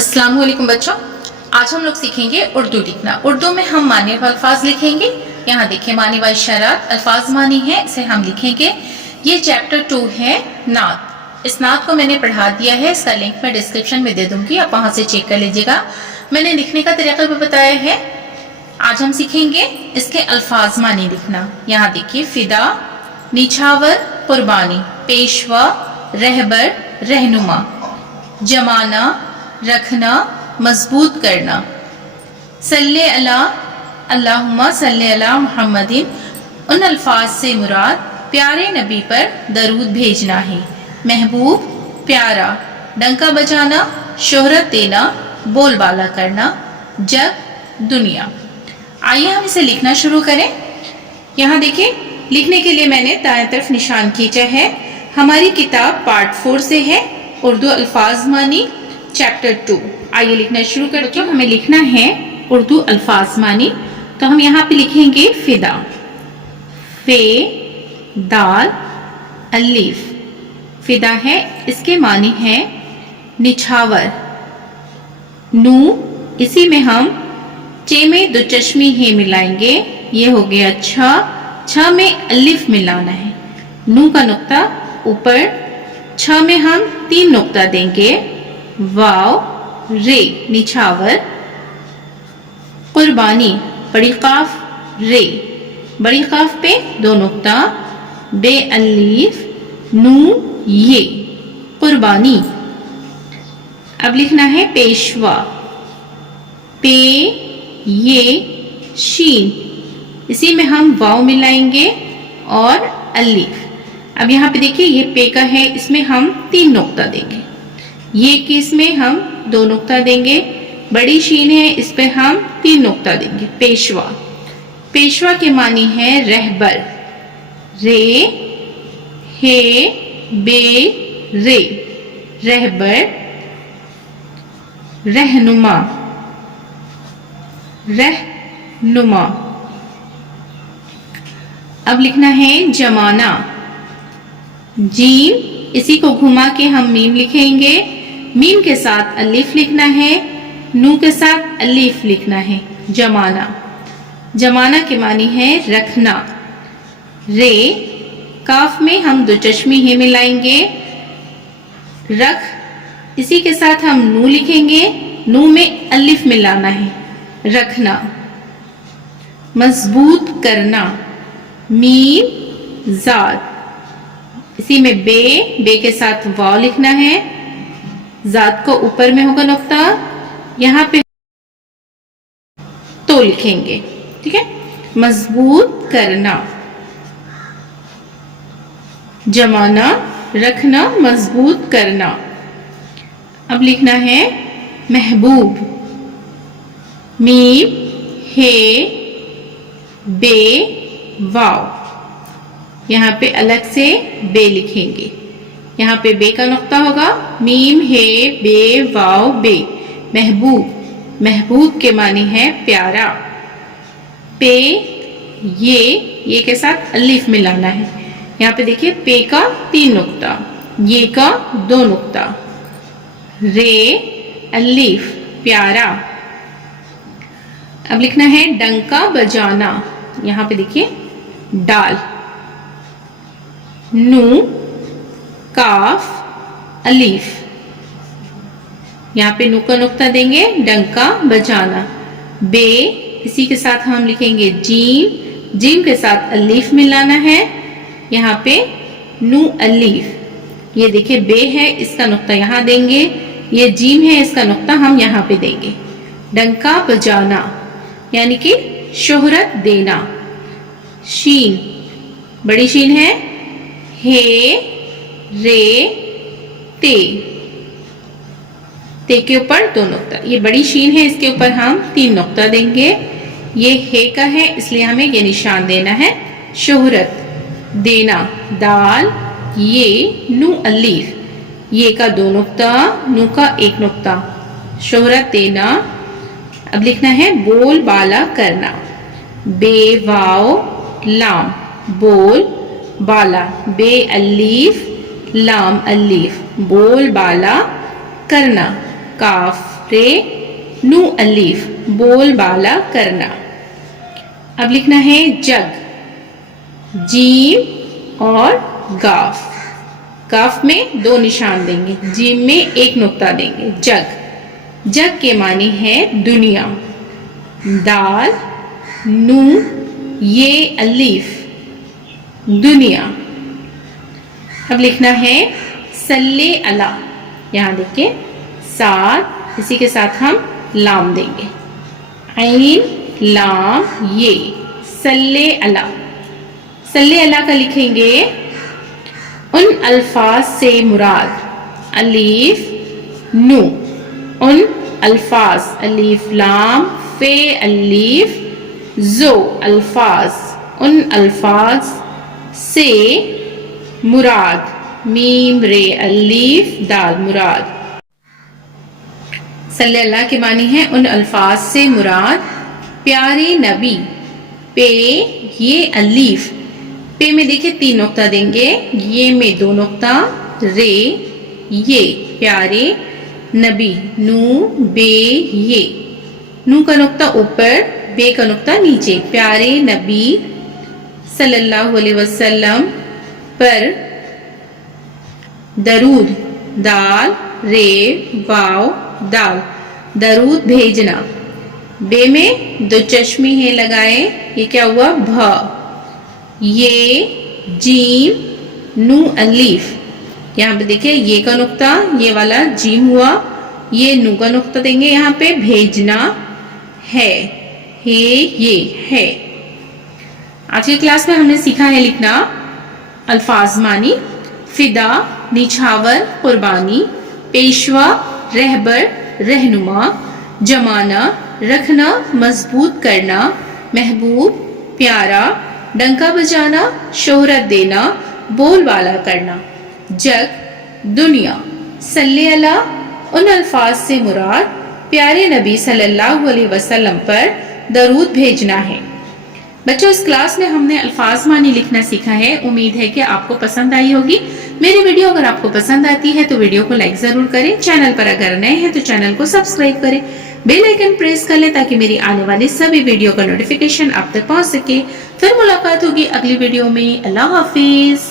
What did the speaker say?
अस्सलाम वालेकुम बच्चों, आज हम लोग सीखेंगे उर्दू लिखना। उर्दू में हम मानी व अल्फाज लिखेंगे। यहाँ देखिए मानी व इशारात, अल्फाज मानी है, इसे हम लिखेंगे। ये चैप्टर 2 है नात। इस नात को मैंने पढ़ा दिया है, इसका लिंक मैं डिस्क्रिप्शन में दे दूंगी, आप वहां से चेक कर लीजिएगा। मैंने लिखने का तरीका भी बताया है। आज हम सीखेंगे इसके अल्फाज मानी लिखना। यहाँ देखिए फिदा, निछावर, कुर्बानी, पेशवा, रहबर, रहनुमा, जमाना, रखना, मजबूत करना, सल्ले अला, अल्लाहुम्मा सल्ले अला मुहम्मदिन। उन अल्फाज से मुराद प्यारे नबी पर दरूद भेजना है। महबूब, प्यारा, डंका बजाना, शोहरत देना, बोलबाला करना, जग, दुनिया। आइए हम इसे लिखना शुरू करें। यहाँ देखिए लिखने के लिए मैंने दाएं तरफ निशान खींचा है। हमारी किताब पार्ट 4 से है, उर्दू अल्फाज मानी चैप्टर 2। आइए लिखना शुरू करते हैं। हमें लिखना है उर्दू अल्फाज मानी, तो हम यहाँ पे लिखेंगे फिदा, फे दाल अलीफ। फिदा है, इसके मानी है निछावर, नू, इसी में हम चे में दो चश्मी है मिलाएंगे, ये हो गया छ। छ में अलिफ मिलाना है, नू का नुक्ता ऊपर, छ में हम 3 नुक्ता देंगे, वाव, रे, निछावर, कुर्बानी, बड़ी काफ, रे, बड़ी काफ पे 2 नुक्ता, बे अलीफ, नू, ये, कुर्बानी। अब लिखना है पेशवा, पे, ये, शीन, इसी में हम वाव मिलाएंगे और अलीफ। अब यहाँ पे देखिए ये पे का है, इसमें हम 3 नुक्ता देंगे, ये कि इसमें हम 2 नुक्ता देंगे, बड़ी शीन है, इस पे हम 3 नुक्ता देंगे। पेशवा, पेशवा के मानी है रहबर, रे, हे, बे, रे, रहबर। रहनुमा, रहनुमा। अब लिखना है जमाना, जीम, इसी को घुमा के हम मीम लिखेंगे, मीम के साथ अलीफ लिखना है, नू के साथ अलीफ लिखना है। जमाना, जमाना के मानी है रखना, रे, काफ में हम 2 चश्मी ही मिलाएंगे, रख, इसी के साथ हम नू लिखेंगे, नू में अलीफ मिलाना है, रखना। मजबूत करना, मीम, जाद, इसी में बे, बे के साथ वाव लिखना है, जाद को ऊपर में होगा नुक्ता, यहाँ पे तो लिखेंगे, ठीक है। मजबूत करना, जमाना, रखना, मजबूत करना। अब लिखना है महबूब, मीम, हे, बे, वाव, यहाँ पे अलग से बे लिखेंगे, यहाँ पे बे का नुक्ता होगा, मीम, हे, बे, वाव, बे। महबूब, महबूब के मानी है प्यारा, पे, ये के साथ अलीफ मिलाना है, यहाँ पे देखिए पे का 3 नुक्ता, ये का 2 नुक्ता, रे, अलीफ, प्यारा। अब लिखना है डंका बजाना, यहाँ पे देखिए डाल, नू, काफ, अलीफ, यहाँ पे नू का नुक्ता देंगे, डंका बजाना। बे, इसी के साथ हम लिखेंगे जीम, जीम के साथ अलीफ मिलाना है, यहाँ पे नू अलीफ, ये देखिए बे है, इसका नुक्ता यहाँ देंगे, ये जीम है, इसका नुक्ता हम यहाँ पे देंगे। डंका बजाना यानी कि शोहरत देना। शीन, बड़ी शीन है, हे, रे, ते, ते के ऊपर 2 नुक्ता, ये बड़ी शीन है, इसके ऊपर हम 3 नुक्ता देंगे, ये हे का है इसलिए हमें ये निशान देना है। शोहरत देना, दाल, ये, नू अलीफ, ये का 2 नुक्ता, नू का 1 नुक्ता, शोहरत देना। अब लिखना है बोल बाला करना, बे, वाव, लाम, बोल बाला, बे अलीफ, लाम अलीफ, बोल बाला करना। काफ, रे नू अलीफ बोल बाला करना। अब लिखना है जग, जीम और गाफ। गाफ में 2 निशान देंगे, जीम में 1 नुक्ता देंगे। जग, जग के मानी है दुनिया। दाल नू ये अलीफ दुनिया। अब लिखना है सल्ले अला, यहाँ देखिए साथ, इसी के साथ हम लाम देंगे, ऐन लाम ये, सल्ले अला। सल्ले अला का लिखेंगे उन अल्फाज से मुराद, अलीफ नू, उन अल्फाज, अलीफ लाम फे अलीफ जो, अल्फाज, उन अल्फाज से मुराद, मीम रे अलीफ दाल मुराद। सल्ले अल्लाह के मानी है उन अल्फाज से मुराद प्यारे नबी। पे ये अलीफ, पे में देखिए 3 नुक्ता देंगे, ये में 2 नुक्ता, रे ये प्यारे नबी, नू बे ये, नू का नुक्ता ऊपर, बे का नुक्ता नीचे, प्यारे नबी सल्लल्लाहु अलैहि वसल्लम पर दरूद, दाल रे वाव दाल, दरूद भेजना। बे में 2 चश्मे हैं लगाए, ये क्या हुआ भ, ये जीम नू अलीफ, यहाँ पे देखिए ये का नुक्ता, ये वाला जीम हुआ, ये नू का नुक्ता देंगे, यहाँ पे भेजना है, ये है। आज की क्लास में हमने सीखा है लिखना अल्फाज मानी, फिदा निछावर कुर्बानी, पेशवा रहबर रहनुमा, जमाना रखना मजबूत करना, महबूब प्यारा, डंका बजाना शोहरत देना, बोलबाला करना। जग दुनिया, सल्ले अला उन अल्फाज से मुराद प्यारे नबी सल्लल्लाहु अलैहि वसल्लम पर दरूद भेजना है। बच्चों, इस क्लास में हमने अल्फाज मानी लिखना सीखा है। उम्मीद है कि आपको पसंद आई होगी। मेरी वीडियो अगर आपको पसंद आती है तो वीडियो को लाइक जरूर करें। चैनल पर अगर नए हैं तो चैनल को सब्सक्राइब करें, बेल आइकन प्रेस कर लें ताकि मेरी आने वाली सभी वीडियो का नोटिफिकेशन आप तक पहुंच सके। फिर मुलाकात होगी अगली वीडियो में। अल्लाह हाफिज।